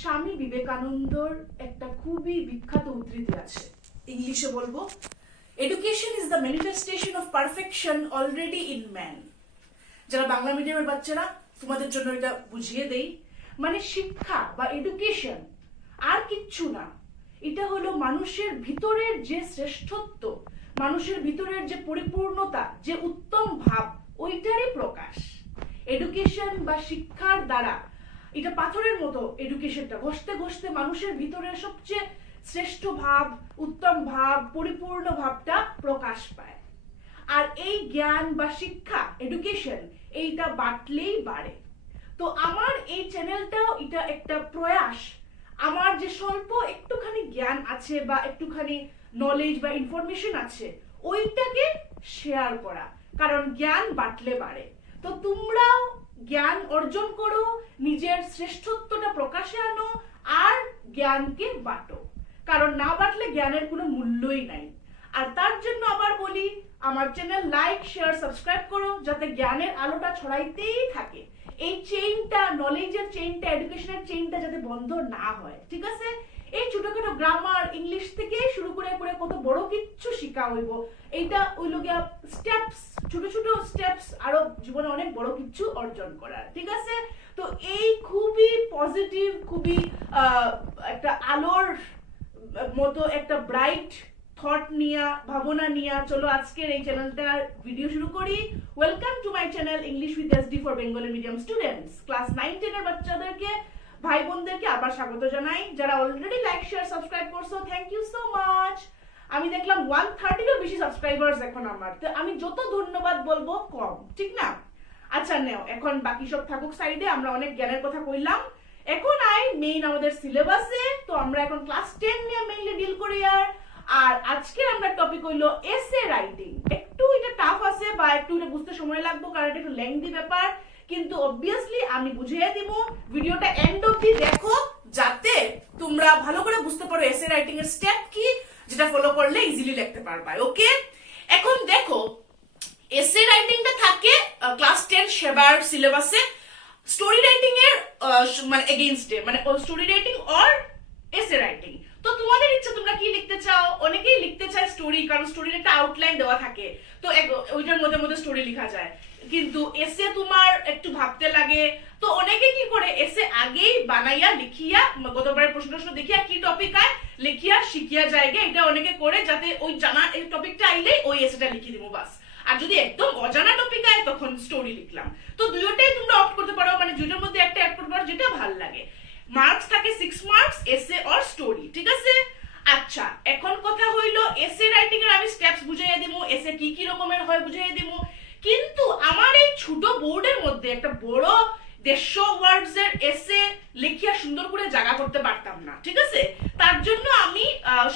স্বামী বিবেকানন্দর একটা খুবই বিখ্যাত উদ্ধৃতি আছে, ইংলিশে বলবো, education is the manifestation of perfection already in man. যারা বাংলা মিডিয়ামের বাচ্চারা, তোমাদের জন্য এটা বুঝিয়ে দেই, মানে শিক্ষা বা এডুকেশন আর কিচ্ছু না, এটা হলো মানুষের ভিতরের যে শ্রেষ্ঠত্ব, মানুষের ভিতরের যে পরিপূর্ণতা, যে উত্তম ভাব, ওইটারই প্রকাশ। এডুকেশন বা শিক্ষার দ্বারা, এটা পাথরের মতো, এডুকেশনটা ঘষতে ঘষতে মানুষের ভিতরের সবচেয়ে শ্রেষ্ঠ ভাব, উত্তম ভাব, পরিপূর্ণ ভাবটা প্রকাশ পায়। আর এই জ্ঞান বা শিক্ষা, এডুকেশন, এইটা বাটলেই বাড়ে। তো আমার এই চ্যানেলটাও এটা একটা প্রয়াস, আমার যে স্বল্প একটুখানি জ্ঞান আছে বা একটুখানি নলেজ বা ইনফরমেশন আছে, ওইটাকে শেয়ার করা, কারণ জ্ঞান বাটলে বাড়ে। তো তোমরাও জ্ঞান অর্জন করো, নিজের শ্রেষ্ঠত্বটা প্রকাশে আনো, আর জ্ঞানকে বাটো, কারণ না বাটলে জ্ঞানের কোনো মূল্যই নাই। আর তার জন্য আবার বলি, আমার চ্যানেল লাইক, শেয়ার, সাবস্ক্রাইব করো, যাতে জ্ঞানের আলোটা ছড়াইতেই থাকে। এই চেইনটা, নলেজের চেইনটা, এডুকেশনের চেইনটা যাতে বন্ধ না হয়, ঠিক আছে? এই ছোটখাটো গ্রামার, ইংলিশ থেকে শুরু করে করে কত বড় কিচ্ছু শিখা হইব। এইটা হইল গিয়া স্টেপস, ছোট ছোট স্টেপস, আরো জীবনে অনেক বড় কিছু অর্জন করার, ঠিক আছে? তো এই খুবই পজিটিভ, খুবই একটা আলোর মতো একটা ব্রাইট থট নিয়া, ভাবনা নিয়া চলো আজকের এই চ্যানেলটার ভিডিও শুরু করি। Welcome to my channel English with SD for Bengali medium students. Class 9-10 এর বাচ্চাদেরকে, ভাই বোনদেরকে আবার স্বাগত জানাই। যারা অলরেডি লাইক, শেয়ার, সাবস্ক্রাইব করছো, থ্যাংক ইউ সো মাচ। আমি দেখলাম 130-এরও বেশি সাবস্ক্রাইবার্স এখন আমার, তো আমি যত ধন্যবাদ বলবো কম, ঠিক না? আচ্ছা নেও, এখন বাকি সব থাকুক সাইডে, আমরা অনেক জ্ঞানের কথা কইলাম। এখন মেইন আমাদের সিলেবাসে। তো আমরা এখন ক্লাস 10 নিয়ে মেইনলি ডিল করি। আর আজকে আমরা টপিক হইলো এসে রাইটিং। একটু এটা টাফ আছে বা একটু এটা বুঝতে সময় লাগবে, কারণ এটা একটু লেংথি ব্যাপার, কিন্তু অবভিয়াসলি আমি বুঝিয়ে দিব। ভিডিওটা এন্ড অবধি দেখো, যাতে তোমরা ভালো করে বুঝতে পারো এসে রাইটিং এর স্টেপ কি, যেটা ফলো করলে ইজিলি লিখতে পারবা। ওকে, এখন দেখো, এসে রাইটিংটা থাকে ক্লাস 10 সেবার সিলেবাসে স্টোরি রাইটিং এর মানে এগেইনস্টে, মানে story writing or essay writing. তো তোমাদের ইচ্ছা, তোমরা কি লিখতে চাও? অনেকেই লিখতে চায় স্টোরি, কারণ স্টোরির একটা আউটলাইন দেওয়া থাকে, তো ওইটার মধ্যে মধ্যে স্টোরি লেখা যায়। কিন্তু এসে তোমার একটু ভাবতে লাগে, তো অনেকে কি করে, এসে আগেই বানাইয়া লিখিয়া, গতবারের প্রশ্ন দেখিয়া কি টপিক আয় লিখিয়া শিখিয়া জায়গা, এটা অনেকে করে, যাতে ওই জানা এই টপিকটা আইলে ওই এসেটা লিখে দিব বাস। আর যদি একদম অজানা টপিক আয়, তখন স্টোরি লিখলাম। তো দুইটাই তোমরা অপ্ট করতে পারো, মানে দুইটার মধ্যে একটা অ্যাড করতে পারো, যেটা ভালো লাগে। মার্কস থাকে 6 মার্কস, এসে অর স্টোরি, ঠিক আছে? আচ্ছা, এখন কথা হইলো এসে রাইটিং এর আমি স্টেপস বুঝাইয়া দিব, এসে কি কি রকমের হয় বুঝাইয়া দিব। কিন্তু আমার এই ছোট বোর্ডের মধ্যে একটা বড় 150 ওয়ার্ডস এর এসে লিখিয়া সুন্দর করে জায়গা করতে পারতাম না, ঠিক আছে? তার জন্য আমি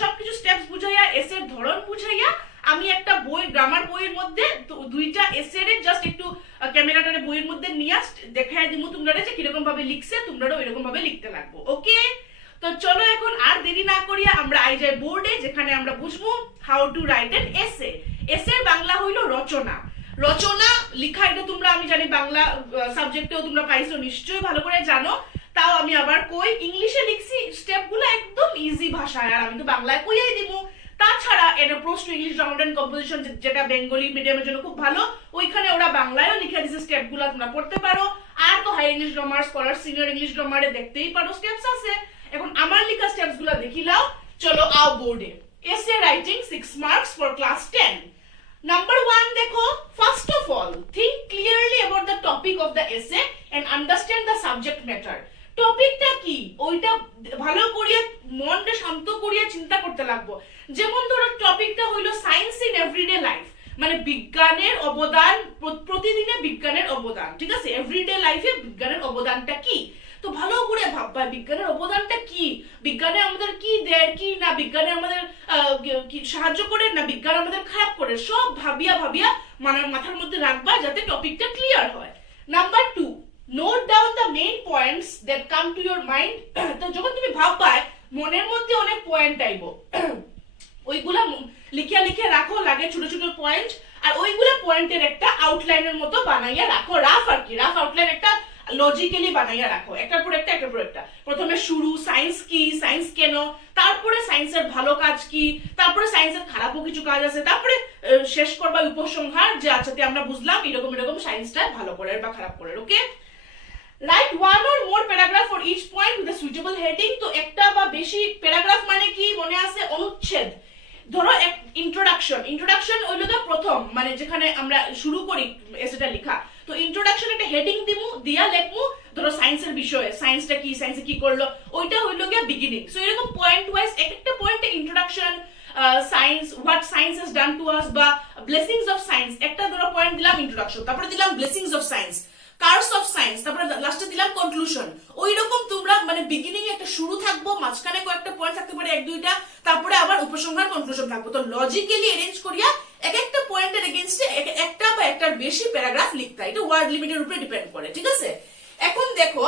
সবকিছু স্টেপস বুঝাইয়া, এসের ধরন বুঝাইয়া, আমি একটা বই, গ্রামার বইয়ের মধ্যে দুইটা এসের জাস্ট একটু ক্যামেরাটারে বইয়ের মধ্যে নিয়ে দেখাই দিব তোমরা, যে কিরকম ভাবে লিখছে, তোমরাও এরকম ভাবে লিখতে লাগবো। ওকে, তো চলো এখন আর দেরি না করিয়া আমরা আই যাই বোর্ডে, যেখানে আমরা বুঝবো হাউ টু রাইট এন এসে। এসের বাংলা হইলো রচনা। রচনা লিখা, এটা তোমরা, আমি জানি বাংলা সাবজেক্টেও তোমরা পাইছো, নিশ্চয়ই ভালো করে জানো। তাও আমি আবার কই, ইংলিশে লিখছি স্টেপগুলো একদম ইজি ভাষায়, আর আমি তো বাংলায় কইয়াই দিব। তাছাড়া এর approach to English grammar and composition, যেটা বেঙ্গলি মিডিয়ামের জন্য খুব ভালো, ওইখানে ওরা বাংলায়ও লিখে দিয়েছে, স্টেপগুলো তোমরা পড়তে পারো। আর তো high English grammar, scholar senior English গ্রামারে দেখতেই পারো স্টেপস আছে। এখন আমার লেখা স্টেপসগুলো দেখিলাও, চলো আও বোর্ডে। Essay writing 6 marks for class 10। Number 1 দেখো, first of all, think clearly about the topic of the essay and understand the subject matter. টপিকটা কি, ওইটা ভালো করিয়া মনটা শান্ত করিয়া চিন্তা করতে লাগবো। যেমন ধরো টপিকটা হইলো সায়েন্স ইন এভরিডে লাইফ, মানে বিজ্ঞানের অবদান, প্রতিদিনে বিজ্ঞানের অবদান, ঠিক আছে? এভরিডে লাইফে বিজ্ঞানের অবদানটা কি, তো ভালো করে ভাববা বিজ্ঞানের অবদানটা কি, বিজ্ঞানে আমাদের কি দেয় কি না, বিজ্ঞানে আমাদের কি সাহায্য করে না, বিজ্ঞান আমাদের খারাপ করে, সব ভাবিয়া ভাবিয়া মানে মাথার মধ্যে রাখবা, যাতে টপিকটা ক্লিয়ার হয়। Number 2, note down the main points that come to your mind. তো যখন তুমি ভাববা, মনের মধ্যে অনেক পয়েন্ট আইব, ওইগুলা লিখিয়া লিখিয়া রাখো, লাগে ছোট ছোট পয়েন্ট, আর ওইগুলা পয়েন্টের একটা আউটলাইনের মতো বানাইয়া রাখো, রাফ আর কি, রাফ আউটলাইন একটা লজিক্যালি বানাইয়া রাখো, একটার পর একটা একটার পর একটা। প্রথমে শুরু, সায়েন্স কি, সায়েন্স কেন, তারপরে সায়েন্সের ভালো কাজ কি, তারপরে সায়েন্সের খারাপও কিছু কাজ আছে, তারপরে শেষ করবা উপসংহার যে আচ্ছা আমরা বুঝলাম এরকম এরকম সায়েন্সটা ভালো করে বা খারাপ করে। Okay, write one or more paragraph for each point with a suitable heading. তো একটা বা বেশি প্যারাগ্রাফ মানে কি মনে আছে, অনুচ্ছেদ। ধরো ইন্ট্রোডাকশন হইলো তো প্রথম, মানে যেখানে আমরা শুরু করি এসেটা লেখা। তো ইন্ট্রোডাকশন একটা হেডিং দিমু, দিয়া লেখমু ধরো সায়েন্সের বিষয়ে, সায়েন্সটা কি, সায়েন্সে কি করলো, ওইটা হইলো গিয়া বিগিনিং। সো এরকম পয়েন্ট ওয়াইজ এক একটা পয়েন্টে introduction, science, what science has done to us, বা ব্লেসিংস অফ সায়েন্স, একটা ধরো পয়েন্ট দিলাম ইন্ট্রোডাকশন, তারপরে দিলাম blessings of science, curse of science, তারপরে লাস্টে দিলাম কনক্লুশন। ওই রকম তোমরা মানে বিগিনিং একটা শুরু থাকবো, মাঝখানে কয়েকটা পয়েন্ট থাকতে পারে এক দুইটা, তারপরে আবার উপসংহার কনক্লুশন থাকবো। তো লজিক্যালি অ্যারেঞ্জ করিয়া এক একটা পয়েন্টের এগেইনস্টে একটা বা একটার বেশি প্যারাগ্রাফ লিখতে হয়। এটা ওয়ার্ড লিমিটের উপরে ডিপেন্ড করে, ঠিক আছে। এখন দেখো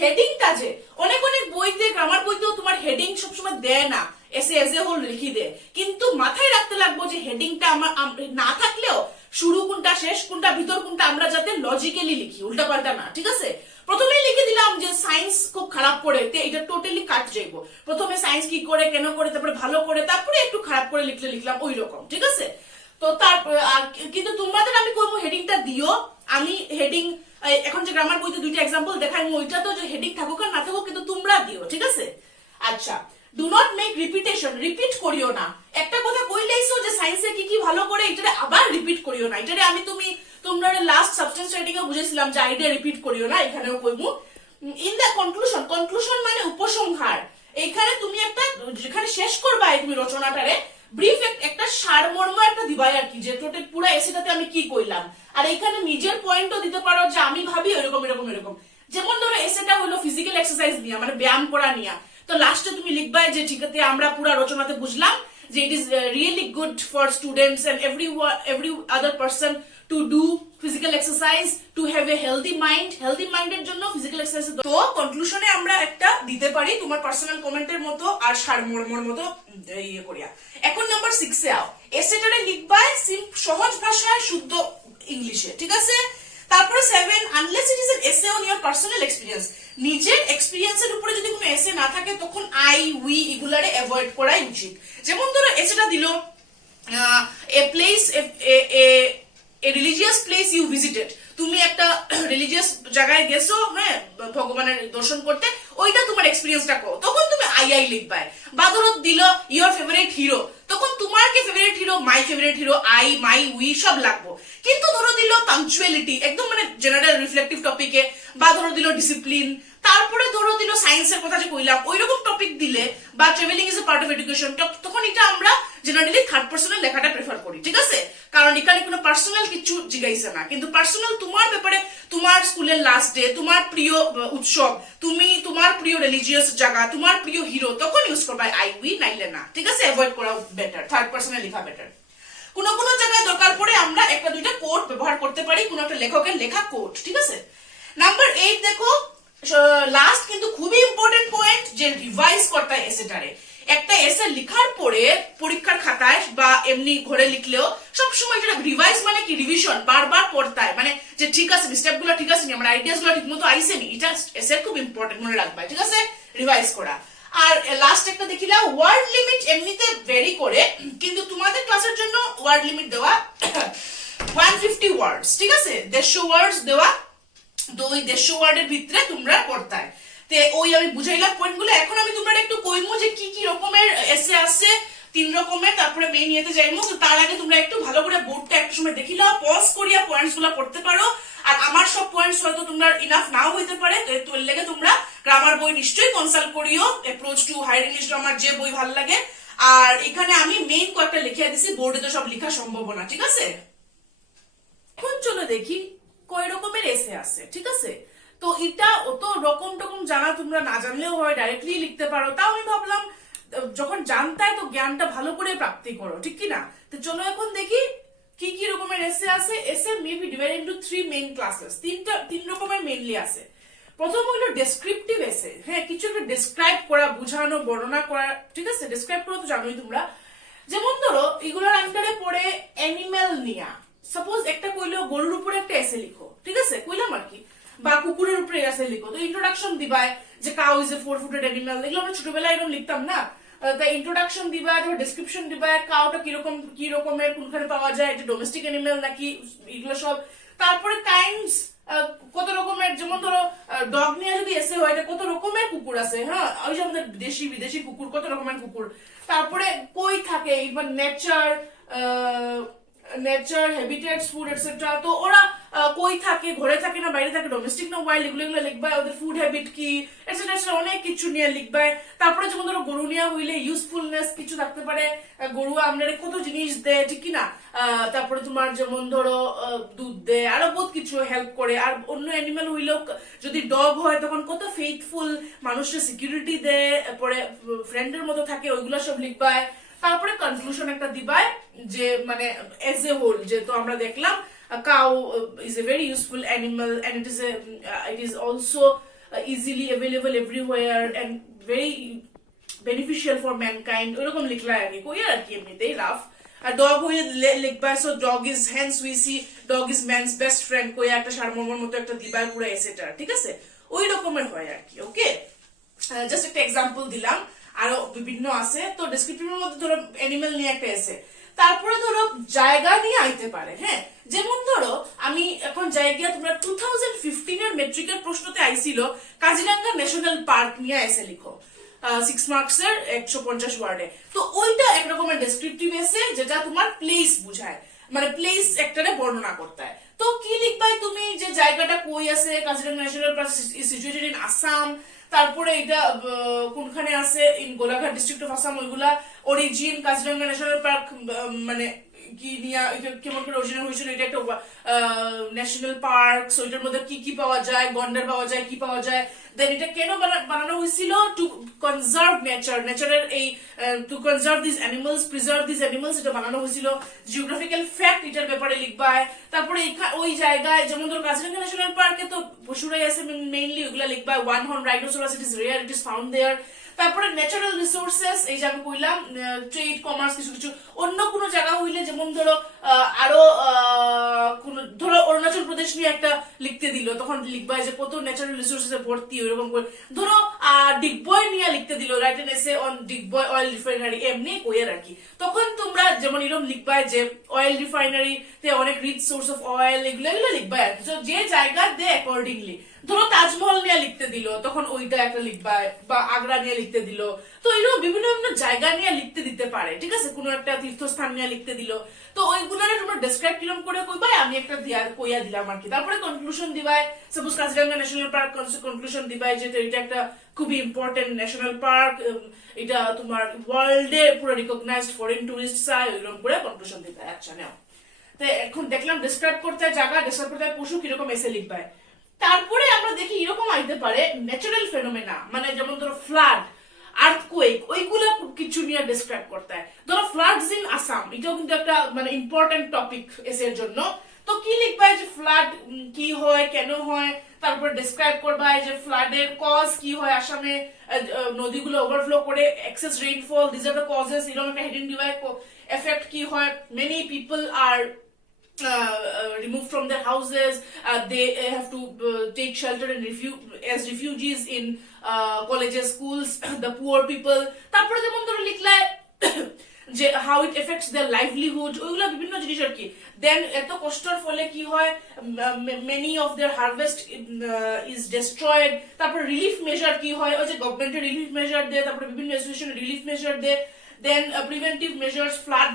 হেডিংটা যে অনেক অনেক বইতে, গ্রামার বইতেও তোমার হেডিং সবসময় দেয় না, এসে এজ এ হোল লিখি দেয়, কিন্তু মাথায় রাখতে লাগবো যে হেডিংটা আমার না থাকলেও শুরু কোনটা, শেষ কোনটা, ভিতর কোনটা আমরা যাতে লজিক্যালি লিখি, উল্টা পাল্টা না, ঠিক আছে। প্রথমেই লিখে দিলাম যে সায়েন্স খুব খারাপ করে, এটা টোটালি কাট যাইবো। প্রথমে সায়েন্স কি করে, কেন করে, তারপরে ভালো করে, তারপরে একটু খারাপ করে লিখলাম, ওই রকম, ঠিক আছে। তো তারপর কিন্তু তোমাদের আমি করবো হেডিংটা দিও। আমি হেডিং এখন যে গ্রামার বইতে দুইটা এক্সাম্পল দেখাই, ওইটা তো যে হেডিং থাকুক আর না থাকুক, কিন্তু তোমরা দিও, ঠিক আছে। আচ্ছা, do not make repetition, repeat করিও না। একটা কথা কইলেইছো যে সায়েন্সে কি কি ভালো করে, এটারে আবার রিপিট করিও না। এটারে আমি তোমরা লাস্ট সাবস্টেন্স রাইটিং এ বুঝেছিলাম যে আইডিয়া রিপিট করিও না, এখানেও কইমু। ইন দা কনক্লুশন মানে উপসংহার। এখানে তুমি একটা, যেখানে শেষ করবা তুমি রচনাটারে, ব্রিফ একটা সারমর্ম একটা দিবাই আর কি, যে টোটাল পুরো এসেটাতে আমি কি কইলাম। আর এখানে নিজের পয়েন্টও দিতে পারো যে আমি ভাবি এরকম এরকম এরকম। যেমন ধরো এসেটা হলো ফিজিক্যাল এক্সারসাইজ নিয়ে, মানে ব্যায়াম করা নিয়ে। তো লাস্টে তুমি লিখবা যে ঠিক আছে আমরা পুরো রচনাতে বুঝলাম যে it is really good for students and every other person to do physical exercise, to have a healthy mind. Healthy মাইন্ডের জন্য ফিজিক্যাল এক্সারসাইজ। তো কনক্লুশনে আমরা একটা দিতে পারি তোমার পার্সোনাল কমেন্টের মতো আর সারমর্মর মতো ইয়ে করিয়া। এখন নাম্বার 6 এ আও। এসেটারে লিখবা সহজ ভাষায় শুদ্ধ ইংলিশে, ঠিক আছে। তারপরে 7, unless it is an essay on your personal experience, নিজের এক্সপেরিয়েন্সের উপরে যদি কোনো এসে না থাকে তখন আই, উই এগুলারে অ্যাভয়েড করাই উচিত। যেমন ধরো এসেটা দিল a place, a religious place you visited, তুমি একটা রিলিজিয়াস জায়গায় গেছো, হ্যাঁ, ভগবানের দর্শন করতে, ওইটা তোমার এক্সপেরিয়েন্সটা কো, তখন তুমি আই লিখবা। বা ধরো দিল ইওর ফেভারিট হিরো, তখন তোমার কে favourite hero, my favourite hero, I, my, we সব লাগবো। কিন্তু ধরো দিল পাংচুয়ালিটি, একদম মানে জেনারেল রিফ্লেক্টিভ টপিকে, বা ধরো দিল ডিসিপ্লিন, তারপরে ধরো দিল সায়েন্সের কথা যে কইলাম, ওই রকম টপিক দিলে, বা travelling is a part of education, তখন এটা আমরা জেনারেলি থার্ড পার্সনের লেখাটা প্রেফার করি, ঠিক আছে। কারণ এখানে কোনো পার্সোনাল কিছু জিগাইছে না, কিন্তু পার্সোনাল তোমার ব্যাপারে, তোমার স্কুলের লাস্ট ডে, তোমার প্রিয় উৎসব, তোমার প্রিয় রিলিজিয়াস জায়গা, তোমার প্রিয় হিরো, তখন ইউজ করবা আই, উই, নাইলে না, ঠিক আছে। অ্যাভয়েড করা বেটার, থার্ড পার্সনে লেখা বেটার। কোন কোন জায়গায় দরকার পড়ে আমরা একটা দুইটা কোট ব্যবহার করতে পারি, কোন একটা লেখকের লেখা কোট, ঠিক আছে। নাম্বার 8 দেখো, লাস্ট কিন্তু খুবই ইম্পর্টেন্ট পয়েন্ট, যে রিভাইজ করতে হয় এসেটারে। একটা এসে লেখার পরে পরীক্ষার খাতায় বা এমনি ঘরে লিখলেও সবসময় যেটা রিভাইজ মানে কি, রিভিশন, বারবার পড়তে হয়, মানে যে ঠিক আছে স্টেপ গুলো ঠিক আছে নি, আমার আইডিয়াস গুলো ঠিক মতো আইসে নি, এটা এসে খুব ইম্পর্টেন্ট, মনে রাখবা, ঠিক আছে, রিভাইজ করা। আর লাস্ট একটা দেখিলা ওয়ার্ড লিমিট এমনিতে ভেরি করে, কিন্তু তোমাদের ক্লাসের জন্য ওয়ার্ড লিমিট দেওয়া 150 ওয়ার্ডস, ঠিক আছে, 150 ওয়ার্ডস দেওয়া। তো ওই 150 ওয়ার্ডের ভিতরে তোমরা পড়তে হয়। তে ওই আমি বুঝাইলাম পয়েন্ট গুলো। এখন আমি তোমরা একটু কইমু যে কি কি রকমের এসে আছে, 3 রকমের, তারপরে মেইন ইয়েতে যাইমু। তো তার আগে তোমরা একটু ভালো করে বোর্ডটা একটা সময় দেখিলাও, পজ করিয়া পয়েন্টস গুলো পড়তে পারো। আর আমার সব পয়েন্টস হয়তো তোমরা ইনাফ নাও হইতে পারে, তো এর লেগে তোমরা গ্রামার বই নিশ্চয়ই কনসাল্ট করিও, approach to higher English grammar যে বই ভালো লাগে। আর এখানে আমি মেইন কয়েকটা লিখিয়ে দিছি, বোর্ডে তো সব লেখা সম্ভব না, ঠিক আছে। এখন চলো দেখি কয় রকমের এসে আছে, ঠিক আছে। তো এটা অত রকম টকম জানা তোমরা না জানলেও হয়, ডাইরেক্টলি লিখতে পারো। তাও আমি ভাবলাম যখন জানতে তো জ্ঞানটা ভালো করে প্রাপ্তি করো, ঠিক কি না। তো চলো এখন দেখি কি কি রকমের এসে আছে। এসে maybe divided into 3 main classes, 3 রকমের মেইনলি আছে। প্রথম হলো ডেসক্রিপটিভ এসে, হ্যাঁ, কিছু একটা ডেসক্রাইব করা, বুঝানো, বর্ণনা করা, ঠিক আছে। ডেসক্রাইব করা তো জানোই তোমরা। যেমন ধরো এগুলোর আন্ডারে পড়ে অ্যানিমেল নিয়া, সাপোজ একটা কইলো গরুর উপরে একটা এসে লিখো, ঠিক আছে, কইলাম আর কি। বা কুকুরের উপরে এসে লিখো, তো ইন্ট্রোডাকশন দিবাই যে cow is a 4-footed animal, এগুলো আমরা ছোটবেলায় এরকম লিখতাম না। তাই ইন্ট্রোডাকশন দিবা, তারপর ডেসক্রিপশন দিবা কাউটা কিরকম কি রকমের কোনখানে পাওয়া যায়, এটা ডোমেস্টিক অ্যানিমাল নাকি, এগুলো সব। তারপরে কাইন্ডস, কত রকমের, যেমন ধরো ডগ নিয়ে যদি এসে হয় এটা কত রকমের কুকুর আছে, হ্যাঁ ওই যে আমাদের দেশি বিদেশি কুকুর, কত রকমের কুকুর। তারপরে কই থাকে, even nature habitats, food etcetera, তো ওরা কই থাকে, ঘরে থাকে না বাইরে থাকে, ডোমেস্টিক না ওয়াইল্ড, এগুলো এগুলো লিখবা, ওদের ফুড হ্যাবিট কি এটসেট্রা অনেক কিছু নিয়ে লিখবা। তারপরে যেমন ধরো গরু নিয়ে হইলে ইউজফুলনেস কিছু থাকতে পারে, গরু আমরা কত জিনিস দেয়, ঠিক কিনা। তারপরে তোমার যেমন ধরো দুধ দেয়, আরো বহুত কিছু হেল্প করে। আর অন্য অ্যানিমাল হইলেও, যদি ডগ হয় তখন কত ফেইথফুল, মানুষের সিকিউরিটি দেয়, পরে ফ্রেন্ডের মতো থাকে, ওইগুলো সব লিখবা। তারপরে কনক্লুশন একটা দিবাই যে মানে এজ এ হোল, যে তো আমরা দেখলাম cow is a very useful animal and it is also easily available everywhere and very beneficial for mankind, ওরকম লিখলা আর কি, কই আর কি এমনিতেই রাফ। আর ডগ হয়ে লিখবা, so dog is hence we see dog is man's best friend, কই একটা সারমর্মর মতো একটা দিবার পুরো এসেটা, ঠিক আছে, ওই রকমের হয় আর কি। ওকে, জাস্ট একটা এক্সাম্পল দিলাম, আরো বিভিন্ন আছে। তো ডেসক্রিপটিভের মধ্যে ধরো অ্যানিমাল নিয়ে একটা এসে, তারপরে ধরো জায়গা নিয়ে আইতে পারে, হ্যাঁ যেমন ধরো আমি এখন জায়গা, তোমরা 2015 এর মেট্রিকের প্রশ্নতে আইছিল কাজিরাঙ্গা ন্যাশনাল পার্ক নিয়ে এসে লিখো 6 মার্কস এর 150 ওয়ার্ডে। তো ওইটা একরকমের ডেসক্রিপটিভ এসে, যেটা তোমার প্লেস বুঝায়, মানে প্লেস একটারে বর্ণনা করতে হয়। তো কি লিখবাই তুমি, যে জায়গাটা কই আছে, Kaziranga national park situated in Assam, তারপরে এটা কোনখানে আছে, in Golaghat district of Assam, ওইগুলা অরিজিন, কাজিরাঙ্গা ন্যাশনাল পার্ক মানে কি নিয়ে, কেমন করে অরিজিনাল হয়েছিল, এটা একটা ন্যাশনাল পার্ক, ওইটার মধ্যে কি কি পাওয়া যায়, গন্ডার পাওয়া যায়, কি পাওয়া যায়, দেন এটা কেন বানানো হয়েছিল, টু কনজার্ভ নেচারের এই to conserve this animals, preserve this animals, এটা বানানো হয়েছিল। জিওগ্রাফিক্যাল ফ্যাক্ট এটার ব্যাপারে লিখবাই। তারপরে ওই জায়গায় যেমন ধরো কাজিরাঙ্গা ন্যাশনাল পার্কে তো পশুরাই আছে মেইনলি, ওগুলা লিখবাই। One horn rhinoceros, it is rare, it is found there. তারপরে ন্যাচারাল রিসোর্সেস, এই যে আমি কইলাম ট্রেড কমার্স, কিছু কিছু অন্য কোনো জায়গা হইলে, যেমন ধরো আরো কোন ধরো অরুণাচল প্রদেশ নিয়ে একটা লিখতে দিল, তখন লিখবা যে কত ন্যাচারাল রিসোর্সেস ভর্তি, ওইরকম করে। ধরো ডিগবয় নিয়ে লিখতে দিল, write an essay on Digboi oil refinery, এমনি কইয়ার আর কি। তখন তোমরা যেমন এরকম লিখবা যে অয়েল রিফাইনারিতে অনেক রিচ সোর্স অফ অয়েল, এগুলো এগুলো লিখবা আর কি, যে জায়গা দে অ্যাকর্ডিংলি। ধরো তাজমহল নিয়ে লিখতে দিল, তখন ওইটা একটা লিখবা, বা আগ্রা নিয়ে লিখতে দিল। তো এরকম বিভিন্ন বিভিন্ন জায়গা নিয়ে লিখতে দিতে পারে, ঠিক আছে, কোনো একটা তীর্থস্থান নিয়ে লিখতে দিল। তো ওইগুলারে তোমরা ডেসক্রাইব কিরকম করে কইবা, আমি একটা কইয়া দিলাম আর কি। তারপরে কনক্লুশন দিবাই, suppose Kaziranga national park, conclusion দিবাই যে এটা একটা খুবই ইম্পর্টেন্ট ন্যাশনাল পার্ক, এটা তোমার ওয়ার্ল্ডে পুরো রিকগনাইজড ফরেন টুরিস্ট চাই, ওইরকম করে কনক্লুশন দিবাই। আচ্ছা নাও, তো এখন দেখলাম ডেসক্রাইব করতে জায়গা, ডেসক্রাইব করতে পশু, কিরকম এসে লিখবাই। তারপরে আমরা দেখি এরকম আইতে পারে ন্যাচারাল ফেনোমেনা, মানে যেমন ধরো ফ্লাড, আর্থকুয়েক, ওইগুলা কিছু নিয়ে ডেসক্রাইব করতে হয়। ধরো ফ্লাডস ইন আসাম, এটাও কিন্তু একটা মানে ইম্পর্টেন্ট টপিক এসের জন্য। তো কি লিখবা, যে ফ্লাড কি হয়, কেন হয়, তারপর ডেসক্রাইব করবা যে ফ্লাডের কজ কি হয়, আসামে নদীগুলো ওভারফ্লো করে, excess rainfall, this are the causes, এরকম একটা হেডিং দিবা। এফেক্ট কি হয়, many people are removed from their houses, they have to take shelter and as refugees in colleges, schools, the poor people. তারপরে যেমন ধরো লিখলা যে how it affects their livelihood, ওইগুলো বিভিন্ন জিনিস আর কি। দেন এত কষ্টের ফলে কি হয়, many of their harvest is destroyed। তারপর রিলিফ মেজার কি হয়, ওই যে গভর্নমেন্টের রিলিফ মেজার দেয়, তারপরে বিভিন্ন অ্যাসোসিয়েশন রিলিফ মেজার দেয়। দেন প্রিভেন্টিভ মেজার্স, ফ্লাড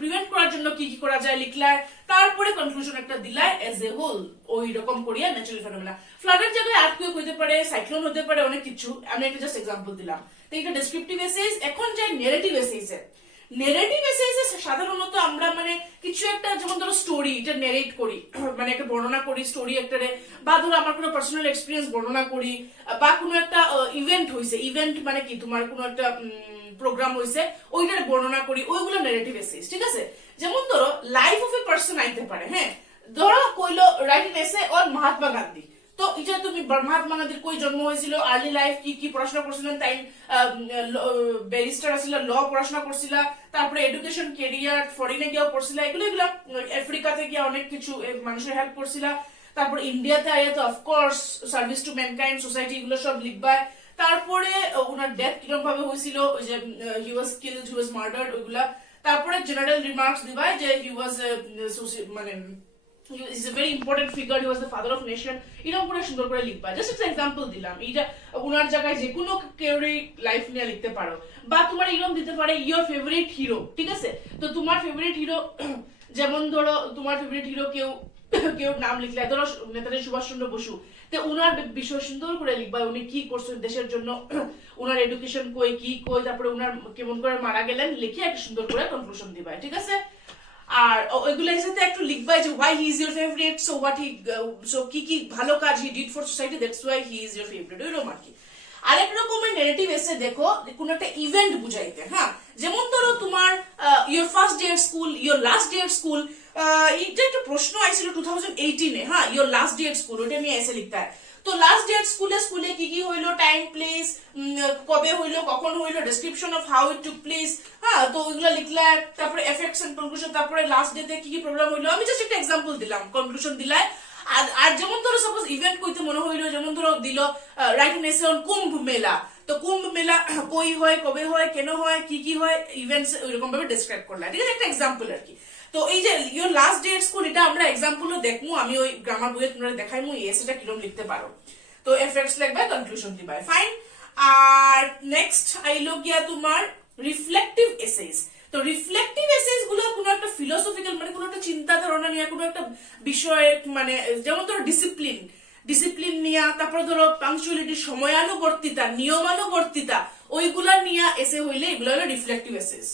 প্রিভেন্ট করার জন্য কি কি করা যায় লিখলায়। তারপরে কনক্লুশন একটা দিলায় এজ এ হোল, ওই রকম করিয়া ন্যাচারাল ফেনোমেনা। ফ্লাডের জায়গায় আর্থকুয়েক হতে পারে, সাইক্লোন হতে পারে, অনেক কিছু, আমি একটা জাস্ট এক্সাম্পল দিলাম। তো এটা ডেসক্রিপটিভ এসেজ। এখন যাই নেগেটিভ এসেজে। নেগেটিভ এসেজে সাধারণত আমরা মানে কিছু একটা, যেমন ধরো স্টোরি, এটা নেরেট করি, মানে একটা বর্ণনা করি স্টোরি একটারে, বা ধরো আমার কোনো পার্সোনাল এক্সপিরিয়েন্স বর্ণনা করি, বা কোনো একটা ইভেন্ট হয়েছে, ইভেন্ট মানে কি তোমার কোনো একটা প্রোগ্রাম হয়েছে, ওইটার বর্ণনা করি, ওইগুলো নেগেটিভ এসেজ, ঠিক আছে। যেমন ধরো লাইফ অফ এ পার্সন আইতে পারে, হ্যাঁ ধরো কইলো write an essay on Mahatma Gandhi. তো এটা তুমি মহাত্মা গান্ধীর কই জন্ম হয়েছিল, আর্লি লাইফ, কি কি পড়াশোনা করছিলেন, তাই ব্যারিস্টার আসছিল, ল পড়াশোনা করছিল, তারপরে এডুকেশন ক্যারিয়ার, ফরেনে গিয়েও পড়ছিল, এগুলো আফ্রিকাতে গিয়ে অনেক কিছু মানুষের হেল্প করছিল। তারপর ইন্ডিয়াতে আইয়া তো of course service to mankind society এগুলো সব লিখবাই, তারপরে ওনার ডেথ কিরকম ভাবে হয়েছিল, ওই যে হি ওয়াজ কিলড, হি ওয়াজ মার্ডার্ড, ওইগুলা, তারপরে জেনারেল রিমার্কস দিবাই যে হি ওয়াজ মানে he is a very important figure, he was the father of nation, এরকম করে সুন্দর করে লিখবা। জাস্ট একটা এক্সাম্পল দিলাম, এটা ওনার জায়গায় যে কোনো কেউরই লাইফ নিয়ে লিখতে পারো, বা তোমার এরকম দিতে পারে ইয়োর ফেভারিট হিরো, ঠিক আছে? তো তোমার ফেভারিট হিরো, যেমন ধরো তোমার ফেভারিট হিরো কেউ কেউ নাম লিখলে, ধরো নেতাজি সুভাষচন্দ্র বসু, তো উনার বিষয় সুন্দর করে লিখবা, উনি কি করছেন দেশের জন্য, উনার এডুকেশন কই, কি কই, তারপরে উনার কেমন করে মারা গেলেন লিখে একটা সুন্দর করে কনক্লুশন দিবা, ঠিক আছে? আর ওইগুলোর সাথে একটু লিখবা যে why he is your favorite, so what he so কি কি ভালো কাজ he did for society, that's why he is your favorite, ওইরকম আর কি। আরেক রকমের নেগেটিভ এসে দেখো কোন একটা ইভেন্ট বুঝাইতে, হ্যাঁ, যেমন ধরো তোমার your first day at school, your last day at school, এটা একটা প্রশ্ন আইছিল 2018 এ, হ্যাঁ, your last day at school, ওটা নিয়ে এসে লিখতে হয়। তো লাস্ট ডে স্কুলে কি কি হইলো, টাইম প্লেস, কবে হইলো, কখন হইলো, description of how it took place, হ্যাঁ, তো ওইগুলো লিখলে, তারপরে এফেক্টস এন্ড কনক্লুশন, তারপরে লাস্ট ডে তে কি কি প্রবলেম হইলো, আমি জাস্ট একটা এক্সাম্পল দিলাম, কনক্লুশন দিলাই। আর যেমন ধরো সাপোজ ইভেন্ট কইতে মনে হইলো, যেমন ধরো দিল রাইট এন এসে অন কুম্ভ মেলা, তো কুম্ভ মেলা কই হয়, কবে হয়, কেন হয়, কি কি হয়, ইভেন্টস ওইরকম ভাবে ডেসক্রাইব করলাম, ঠিক আছে? একটা এক্সাম্পল আর কি। তো এই যে your last day at school, এটা আমরা এক্সাম্পলও দেখবো, আমি ওই গ্রামার বইয়ে তোমরা দেখাইমু এই এসেটা কিরকম লিখতে পারো। তো এফেক্টস লিখবা, কনক্লুশন দিবা, ফাইন। আর নেক্সট আইলো গিয়া তোমার রিফ্লেক্টিভ এসেস। তো রিফ্লেক্টিভ এসেস গুলো কোনো একটা ফিলোসফিক্যাল, মানে কোনো একটা চিন্তা ধারণা নিয়ে, কোনো একটা বিষয়ে, মানে যেমন ধরো ডিসিপ্লিন নিয়ে, তারপরে ধরো পাংচুয়ালিটি, সময়ানুবর্তিতা, নিয়মানুবর্তিতা, ওইগুলা নিয়ে এসে হইলে এগুলো হলো রিফ্লেক্টিভ এসেস।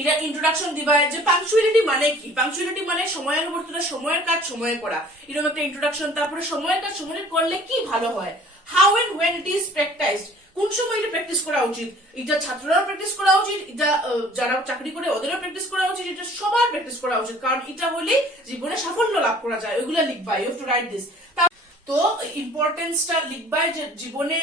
এটা ইন্ট্রোডাকশন দিবা যে পাংচুয়ালিটি মানে কি, পাংচুয়ালিটি মানে সময়ানুবর্তিতা, সময়ের কাজ সময়ে করা, এরকম একটা ইন্ট্রোডাকশন। তারপরে সময়ের কাজ সময়ে করলে কি ভালো হয়, how and when it is practised, কোন সময় এটা প্র্যাকটিস করা উচিত, এটা ছাত্ররাও প্র্যাকটিস করা উচিত, এটা যারা চাকরি করে ওদেরও প্র্যাকটিস করা উচিত, এটা সবার প্র্যাকটিস করা উচিত, কারণ এটা হলে জীবনে সাফল্য লাভ করা যায়। ওইগুলো লিখবা, you have to write this. তো ইম্পর্টেন্সটা লিখবাই যে জীবনে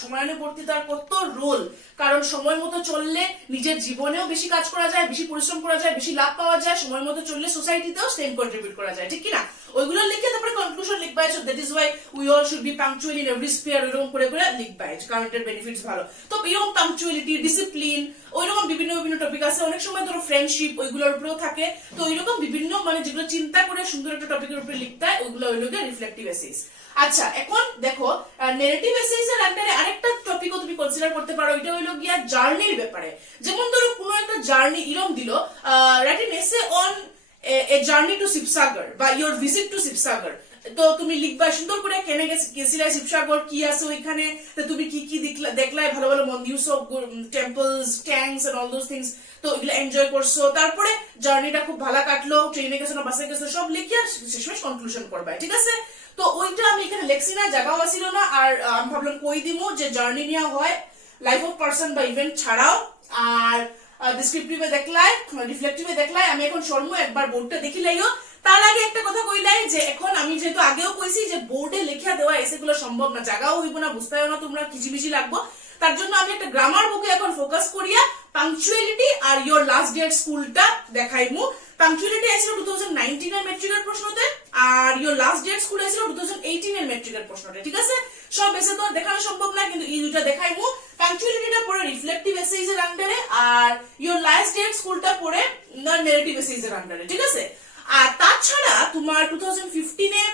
সময়ানুবর্তিতার কত রোল, কারণ সময় মতো চললে নিজের জীবনেও বেশি কাজ করা যায়, বেশি পরিশ্রম করা যায়, বেশি লাভ পাওয়া যায়, সময় মতো চললে সোসাইটিতেও সেম কন্ট্রিবিউট করা যায়, ঠিক কিনা? ওইগুলো লিখে তারপরে কনক্লুশন লিখবাই, so that is why we all should be punctual in every sphere, ওইরকম করে করে লিখবাই, কারণ এটার বেনিফিটস ভালো। তো এরকম পাংচুয়ালিটি, ডিসিপ্লিন, ওইরকম বিভিন্ন বিভিন্ন টপিক আছে, অনেক সময় ধরো ফ্রেন্ডশিপ ওইগুলোর উপরেও থাকে। তো ওইরকম বিভিন্ন, মানে যেগুলো চিন্তা করে সুন্দর একটা টপিকের উপরে লিখতে হয়, ওইগুলো হইল রিফ্লেক্টিভ এসেস। আচ্ছা, এখন দেখো নেগেটিভ এসেস এর আন্ডারে আরেকটা টপিকও তুমি কনসিডার করতে পারো, এটা হইলো গিয়া জার্নির ব্যাপারে। যেমন ধরো কোনো একটা জার্নি ইরম দিল, write an essay on a journey to Sivasagar বা ইয়োর ভিজিট টু শিবসাগর। তো তুমি লিখবা সুন্দর করে কেন গেছিলে শিবসাগর, কি আছে ওইখানে, তুমি কি কি দেখলাই, ভালো ভালো মন্দির, সব temples, tanks and all those things, তো এগুলো এনজয় করছো, তারপরে জার্নিটা খুব ভালো কাটলো, ট্রেনে গেছো না বাসে গেছো, সব লিখে শেষমেশ কনক্লুশন করবা, ঠিক আছে? তো ওইটা আমি এখানে লেখছি না, জায়গাও আসিল না, আর আমি ভাবলাম কই দিমু যে জার্নি নিয়ে হয় লাইফ অফ পার্সন বা ইভেন্ট ছাড়াও, আর ডিসক্রিপটিভে দেখলাই, রিফ্লেক্টিভে দেখলাই। আমি এখন শর্মু একবার বোর্ডটা দেখি লাইও। তার আগে একটা কথা কইলাই যে এখন আমি যেহেতু আগেও কইছি যে বোর্ডে লেখা দেওয়া এসেগুলো সম্ভব না, জায়গাও হইব না, বুঝতেও না, তোমরা কিচিমিচি লাগবো। তার জন্য আমি একটা গ্রামার বুকে এখন ফোকাস করিয়া পাংচুয়ালিটি আর ইয়োর লাস্ট ডে এট স্কুলটা দেখাইমু। পাংচুয়ালিটি আসছিল 2019 এর মেট্রিকের প্রশ্নতে, আর your last day at school আসছিল 2018 এর মেট্রিকের প্রশ্নতে, ঠিক আছে? সব এসে তো দেখানো সম্ভব না, কিন্তু এই দুইটা দেখাইমু। পাংচুয়ালিটিটা পড়ে রিফ্লেক্টিভ এসেস এর আন্ডারে, আর ইয়োর লাস্ট ডে এট স্কুলটা পড়ে নেগেটিভ এসেস এর আন্ডারে, ঠিক আছে? আর তাছাড়া তোমার 2015 এ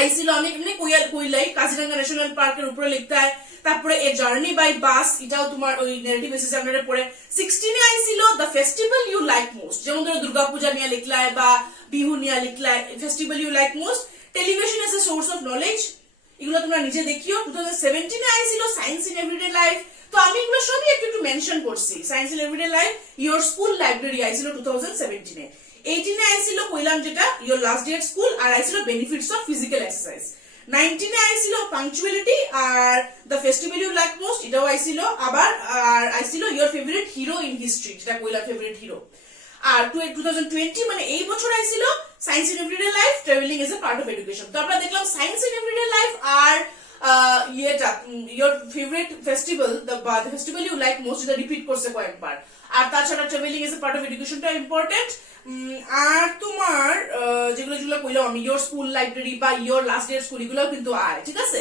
আইছিল, আমি এমনি কইলাই কাজিরাঙ্গা ন্যাশনাল পার্কের উপরে লিখতে হয়, তারপরে এ জার্নি বাই বাস, এটাও তোমার ওই নেগেটিভ এসেস এর আন্ডারে পড়ে। 16 এ আইছিল the festival you like most, যেমন ধরো দুর্গাপূজা নিয়ে লিখলায় বা বিহু নিয়ে লিখলায়, festival you like most. Television as a source of knowledge, এগুলো তোমরা নিজে দেখিও। 2017 এ আইছিল সায়েন্স ইন এভরিডে লাইফ, তো আমি এগুলো সবই একটু মেনশন করছি। Science in everyday life, your school library আইছিল 2017 এ। 18 এ আইছিল কইলাম যেটা your last day at school, আর আইছিল বেনিফিটস অফ ফিজিক্যাল এক্সারসাইজ। 19 এ আইছিল পাংচুয়ালিটি আর the festival you like most, এটাও আইছিল। আবার আর আইছিল your favourite hero in history, যেটা কইলাম ফেভারিট হিরো। আর 2020 মানে এই বছর আইছিল science in everyday life, travelling is a part of education. তো আমরা দেখলাম সায়েন্স ইন এভরিডে লাইফ আর your favorite festival, the festival you like most, যেটা রিপিট করছে কয়েকবার। আর তাছাড়া travelling is a part of এডুকেশনটা ইম্পর্টেন্ট। আর তোমার যেগুলো যেগুলো কইলাম আমি, ইয়োর স্কুল লাইব্রেরি বা ইয়োর লাস্ট ডে স্কুল, এগুলো কিন্তু আয়, ঠিক আছে।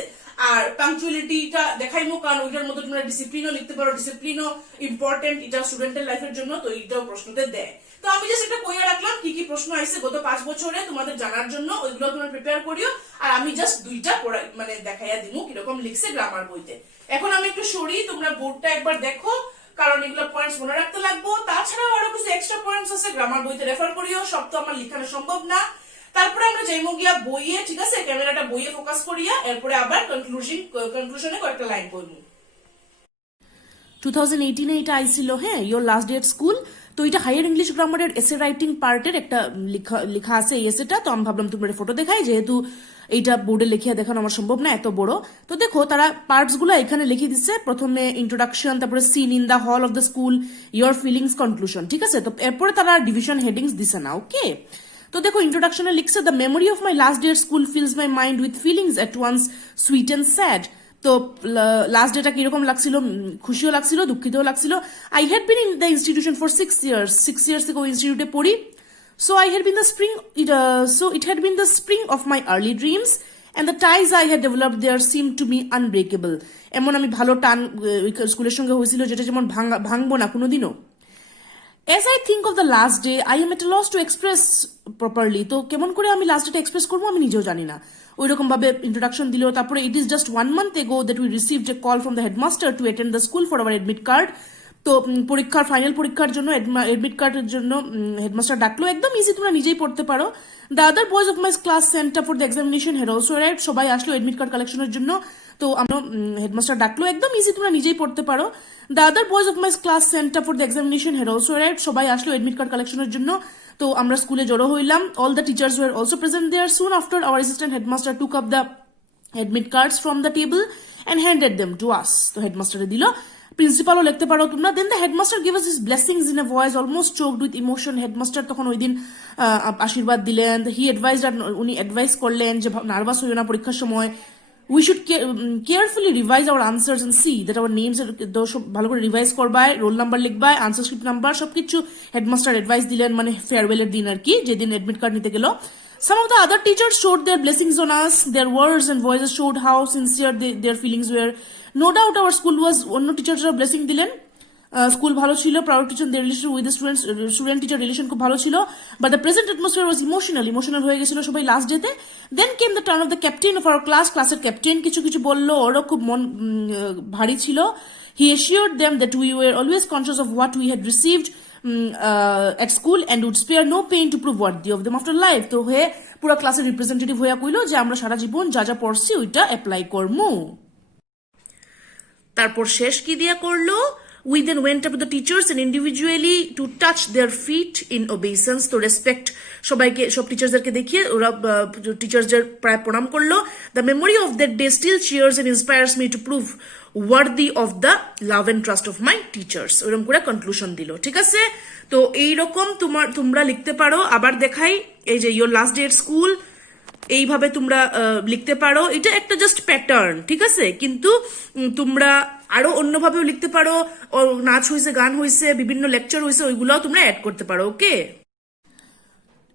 আর পাংচুয়ালিটিটা দেখাইমো, কারণ ওইটার মধ্যে তোমরা ডিসিপ্লিনও লিখতে পারো, ডিসিপ্লিনও ইম্পর্টেন্ট এটা স্টুডেন্টের লাইফের জন্য, তো এইটাও প্রশ্নতে দেয়। তো আমি জাস্ট একটা কইয়া রাখলাম কি কি প্রশ্ন আইছে গত 5 বছরে তোমাদের জানার জন্য, ওইগুলো তোমরা প্রিপেয়ার করিও। আর আমি জাস্ট দুইটা মানে দেখাইয়া দিমু কিরকম লিখছে গ্রামার বইতে। এখন আমি একটু সরি, তোমরা বোর্ডটা একবার দেখো, কারণ এগুলো পয়েন্টস মনে রাখতে লাগবো। তাছাড়াও আরো কিছু এক্সট্রা পয়েন্টস আছে, গ্রামার বইতে রেফার করিও, সব তো আমার লেখানো সম্ভব না। তারপরে আমরা যাইমো গিয়া বইয়ে, ঠিক আছে, ক্যামেরাটা বইয়ে ফোকাস করিয়া, এরপরে আবার কনক্লুশনে কয়েকটা লাইন বলবো। 2018 এটা আইছিল, হ্যাঁ, your last day at school. তো এটা হায়ার ইংলিশ গ্রামারের এসে রাইটিং পার্টের একটা লেখা আছে এই এসেটা। তো আমি ভাবলাম তোমার ফটো দেখাই, যেহেতু এইটা বোর্ডে লিখিয়া দেখানো আমার সম্ভব না, এত বড়। তো দেখো তারা পার্টস গুলো এখানে লিখে দিচ্ছে। প্রথমে ইন্ট্রোডাকশন, তারপরে seen in the hall of the school, your feelings, conclusion, ঠিক আছে। তো এরপরে তারা ডিভিশন হেডিংস দিছে না, ওকে। তো দেখো ইন্ট্রোডাকশনে লিখছে, the memory of my last day at school fills my mind with feelings at once sweet and sad. তো লাস্ট ডেটা কিরকম লাগছিল, খুশিও লাগছিল, দুঃখিতও লাগছিল। I had been in the institution for 6 years, 6 years থেকে ওই ইনস্টিটিউটে পড়ি। So I had been the spring, it had been the spring of my early dreams and the ties I had developed there seem to me unbreakable. এমন আমি ভালো টান স্কুলের সঙ্গে হয়েছিল, যেটা যেমন ভাঙবো না কোনোদিনও। As I think of the last day, I am at a loss to express properly. তো কেমন করে আমি লাস্ট ডেটা এক্সপ্রেস করবো আমি নিজেও জানি না। ওইরকম ভাবে ইন্ট্রোডাকশন দিল। তারপরে it is just 1 month ago that we received a call from the headmaster to attend the school for our admit card. তো পরীক্ষার, ফাইনাল পরীক্ষার জন্য এডমিট কার্ডের জন্য হেডমাস্টার ডাকলো। একদম ইজি, তোমরা নিজেই পড়তে পারো। The other boys of my class centre for the examination had also arrived. সবাই আসলো এডমিট কার্ড কালেকশনের জন্য। তো আমরা হেডমাস্টার ডাকলো, একদম ইজি, তোমরা নিজেই পড়তে পারো। The other boys of my class centre for the examination had also arrived. সবাই আসলো এডমিট কার্ড কালেকশনের জন্য। তো আমরা স্কুলে জড়ো হইলাম। All the teachers were also present there. Soon after our assistant headmaster took up the admit cards from the table and handed them to us. তো হেডমাস্টারে দিল। প্রিন্সিপালও লিখতে পারো তোমরা। Then the headmaster give us his blessings in a voice almost choked with emotion. Headmaster তখন ওই দিন আশীর্বাদ দিলেন। হি অ্যাডভাইসড, উনি অ্যাডভাইস করলেন যে নার্ভাস হইও না পরীক্ষার সময়। We should carefully revise our answers and see that our names, সব ভালো করে রিভাইজ করবায়, রোল নাম্বার লিখবায়, আনসার স্ক্রিপ্ট নাম্বার, সবকিছু হেডমাস্টার অ্যাডভাইস দিলেন, মানে ফেয়ারওয়েলের দিন আর কি, যেদিন অ্যাডমিট কার্ড নিতে গেল। Some of the other teachers showed their blessings on us. Their words and voices showed how sincere their feelings were. No doubt our school was, অন্য টিচাররা ব্লেসিং দিলেন। স্কুল ভালো ছিল, proud teacher, their relation with the student teacher relation খুব ভালো ছিল। But the present atmosphere was emotional হয়ে গেছিল সবাই লাস্ট ডেতে। Then came the turn of the captain of our class. ক্লাসের ক্যাপ্টেন কিছু কিছু বললো, ওরও খুব মন ভারী ছিল। He assured them that we were always conscious of what we had received at school and would spare no pain to prove worthy of them after life. তো হয়ে পুরো ক্লাসের রিপ্রেজেন্টেটিভ হয়ে কইলো যে আমরা সারা জীবন যা যা পড়ছি ওইটা অ্যাপ্লাই করবো। তারপর শেষ কি দিয়া করলো, we then went up to the teachers and individually to touch their feet in obeisance. তো রেসপেক্ট সবাইকে, সব টিচার্সদেরকে দেখিয়ে ওরা টিচার্সদের প্রায় প্রণাম করলো। The memory of that day still cheers and inspires me to prove worthy of the love and trust of my teachers. ওরকম করে কনক্লুশন দিল, ঠিক আছে। তো এইরকম তোমরা লিখতে পারো। আবার দেখাই, এই যে your last day at school, এইভাবে তোমরা লিখতে পারো। এটা একটা জাস্ট প্যাটার্ন, ঠিক আছে, কিন্তু তোমরা আরো অন্যভাবেও লিখতে পারো। নাচ হয়েছে, গান হয়েছে, বিভিন্ন লেকচার হয়েছে, ওইগুলোও তোমরা অ্যাড করতে পারো, ওকে।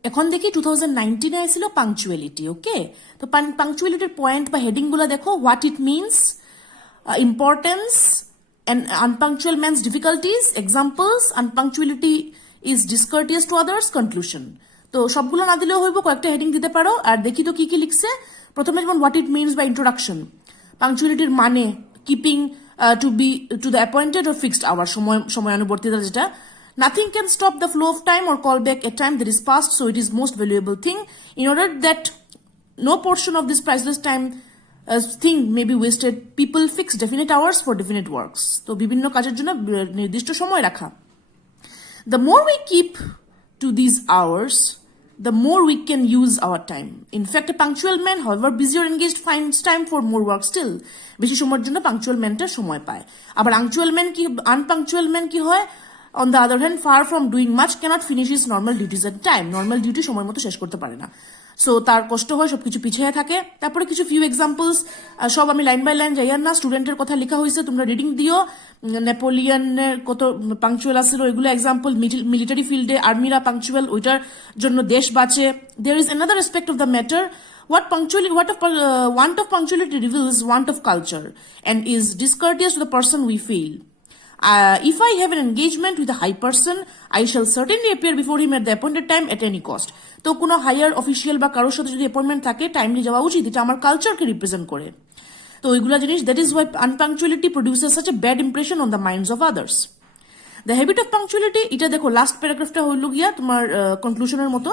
এখন দেখি 2019 এ ছিল পাংচুয়ালিটি, ওকে। তো পাংচুয়ালিটির পয়েন্ট বা হেডিং গুলো দেখো, what it means, importance, and unpunctual man's difficulties, examples, unpunctuality is discourteous to others, conclusion. তো সবগুলো না দিলেও হইব, কয়েকটা হেডিং দিতে পারো। আর দেখি তো কি কি লিখছে। প্রথমে যেমন হোয়াট ইট মিনস বা ইন্ট্রোডাকশন, পাংচুয়ালিটির মানে keeping to the appointed or fixed hour, সময়ানুবর্তিতা যেটা। Nothing can stop the flow of time or call back a time that is past, so it is most valuable thing. In order that no portion of this priceless time thing may be wasted, people fix definite hours for definite works. তো বিভিন্ন কাজের জন্য নির্দিষ্ট সময় রাখা। The more we keep to these hours, the more we can use our time. In fact, a punctual man, however busy or engaged, finds time for more work still. বেশি সময়ের জন্য পাংচুয়াল ম্যানটা সময় পায়। আবার আনপাংচুয়াল ম্যান কি হয়, on the other hand, far from doing much, cannot finish his normal duties at time. Normal duty সময় মতো শেষ করতে পারে না। সো তার কষ্ট হয়, সবকিছু পিছিয়ে থাকে। তারপরে কিছু ফিউ এক্সাম্পলস, সব আমি লাইন বাই লাইন যাইয়ার না, স্টুডেন্টের কথা লেখা হয়েছে, তোমরা রিডিং দিও। নেপোলিয়নের কত পাংচুয়াল আছিল ওইগুলো এক্সাম্পল। মিলিটারি ফিল্ডে আর্মিরা পাংচুয়াল, ওইটার জন্য দেশ বাঁচে। There is another aspect of the matter. Want of punctuality reveals want of culture and is discourteous to the person we feel. If I have an engagement with a high person, I shall certainly appear before him at the appointed time at any cost. তো কোনো higher official বা কারোর সাথে যদি appointment থাকে, timely যাওয়া উচিত, এটা আমার কালচারকে রিপ্রেজেন্ট করে। তো ওইগুলা জিনিস, that is why unpunctuality produces such a bad impression on the minds of others. The habit of punctuality, এটা দেখো লাস্ট প্যারাগ্রাফটা হইল গিয়া তোমার কনক্লুশনের মতো,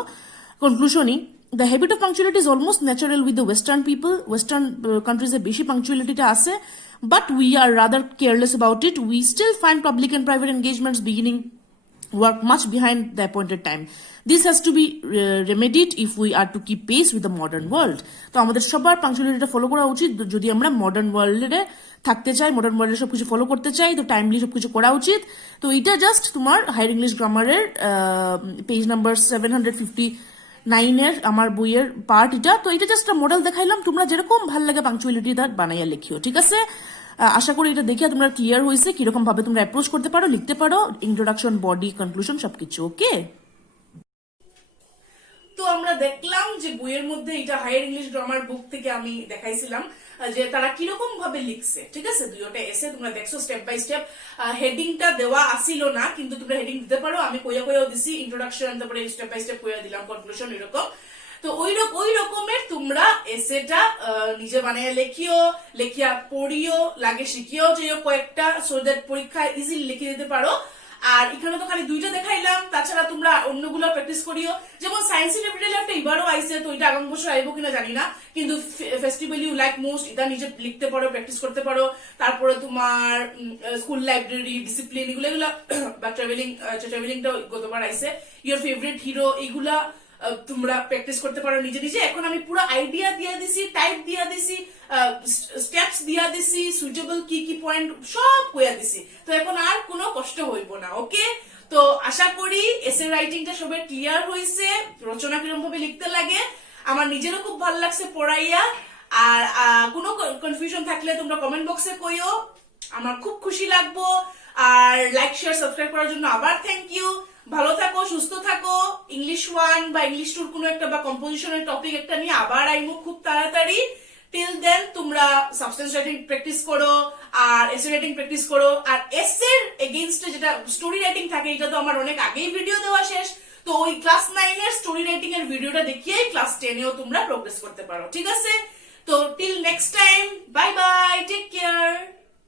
কনক্লুশনই। The habit of punctuality is almost natural with the western people. Western কান্ট্রিজে বেশি পাংচুয়ালিটিটা আছে, but we are rather careless about it. We still find public and private engagements beginning work much behind the appointed time. This has to be remedied if we are to keep pace with the modern world. তো আমাদের সবার পাংচুয়ালিটিটা follow করা উচিত যদি আমরা modern ওয়ার্ল্ডে থাকতে চাই, মডার্ন ওয়ার্ল্ডে সবকিছু ফলো করতে চাই, তো টাইমলি সবকিছু করা উচিত। তো এটা জাস্ট তোমার হায়ার ইংলিশ গ্রামারের পেজ নাম্বার 759 আমার বইয়ের পার্ট এটা। তো এটা জাস্ট মডেল দেখাইলাম, তোমরা যেরকম ভাল লাগে পাংচুয়ালিটি তার বানাইয়া লিখিও, ঠিক আছে? আশা করি এটা দেখে তোমরা ক্লিয়ার হয়েছে কিরকম ভাবে তোমরা অ্যাপ্রোচ করতে পারো, লিখতে পারো, ইন্ট্রোডাকশন, বডি, কনক্লুশন সবকিছু। ওকে, তো আমরা দেখলাম যে বইয়ের মধ্যে এটা হায়ার ইংলিশ গ্রামার বুক থেকে আমি দেখাইছিলাম যে তারা কিরকম ভাবে লিখছে, ঠিক আছে? দুইটা এসে তোমরা দেখছো স্টেপ বাই স্টেপ। হেডিংটা দেওয়া আসিল না, কিন্তু তোমরা হেডিং দিতে পারো, আমি কইয়াও দিছি, ইন্ট্রোডাকশন, তারপরে স্টেপ বাই স্টেপ কইয়া দিলাম, কনক্লুশন, এরকম। তো ওই রকমের তোমরা এসেটা নিজে বানাইয়া লেখিয়া পড়িও, লাগে শিখিও যেও কয়েকটা, সো দ্যাট পরীক্ষায় ইজিলি লিখে দিতে পারো। আর এখানে তো খালি দুইটা দেখাইলাম, তাছাড়া তোমরা অন্যগুলো প্র্যাকটিস করিও। যেমন সায়েন্স ইন এভরিডে লাইফটা এবারও আইছে, তো এটা আগামী বছর আইবো কিনা জানি না, কিন্তু ফেস্টিভ্যাল ইউ লাইক মোস্ট এটা নিজে লিখতে পারো, প্র্যাকটিস করতে পারো। তারপরে তোমার স্কুল লাইব্রেরি, ডিসিপ্লিন, এগুলো বা ট্রাভেলিংটা গতবার আইছে, ইউর ফেভারিট হিরো, এগুলা তোমরা প্র্যাকটিস করতে পারো নিজে নিজে। এখন আমি পুরো আইডিয়া দিয়া দিছি, টাইপ দিয়া দিছি, স্টেপস দিয়া দিছি, সুইটেবল কি কি পয়েন্ট সব কইয়া দিছি। তো এখন আর কোনো কষ্ট হইব না। ওকে, তো আশা করি এসে রাইটিংটা সবাই ক্লিয়ার হয়েছে, রচনা কিরকম ভাবে লিখতে লাগে। আমার নিজেরও খুব ভালো লাগছে পড়াইয়া। আর কোনো কনফিউশন থাকলে তোমরা কমেন্ট বক্সে কইও, আমার খুব খুশি লাগবো। আর লাইক, শেয়ার, সাবস্ক্রাইব করার জন্য আবার থ্যাংক ইউ। ভালো থাকো, সুস্থ থাকো। ইংলিশ 1 বা ইংলিশ 2 কোনো একটা বা কম্পোজিশনের টপিক একটা নিয়ে আবার আইমু খুব তাড়াতাড়ি। টিল দেন তোমরা সাবস্টেন্স রাইটিং প্র্যাকটিস করো আর এসে রাইটিং প্র্যাকটিস করো। আর এসের এগেইনস্টে যেটা স্টোরি রাইটিং থাকে, এটা তো আমার অনেক আগেই ভিডিও দেওয়া শেষ। তো ওই ক্লাস 9 এর স্টোরি রাইটিং এর ভিডিওটা দেখিয়েই ক্লাস 10 এও তোমরা প্রোগ্রেস করতে পারো, ঠিক আছে? তো till next time, bye bye, take care.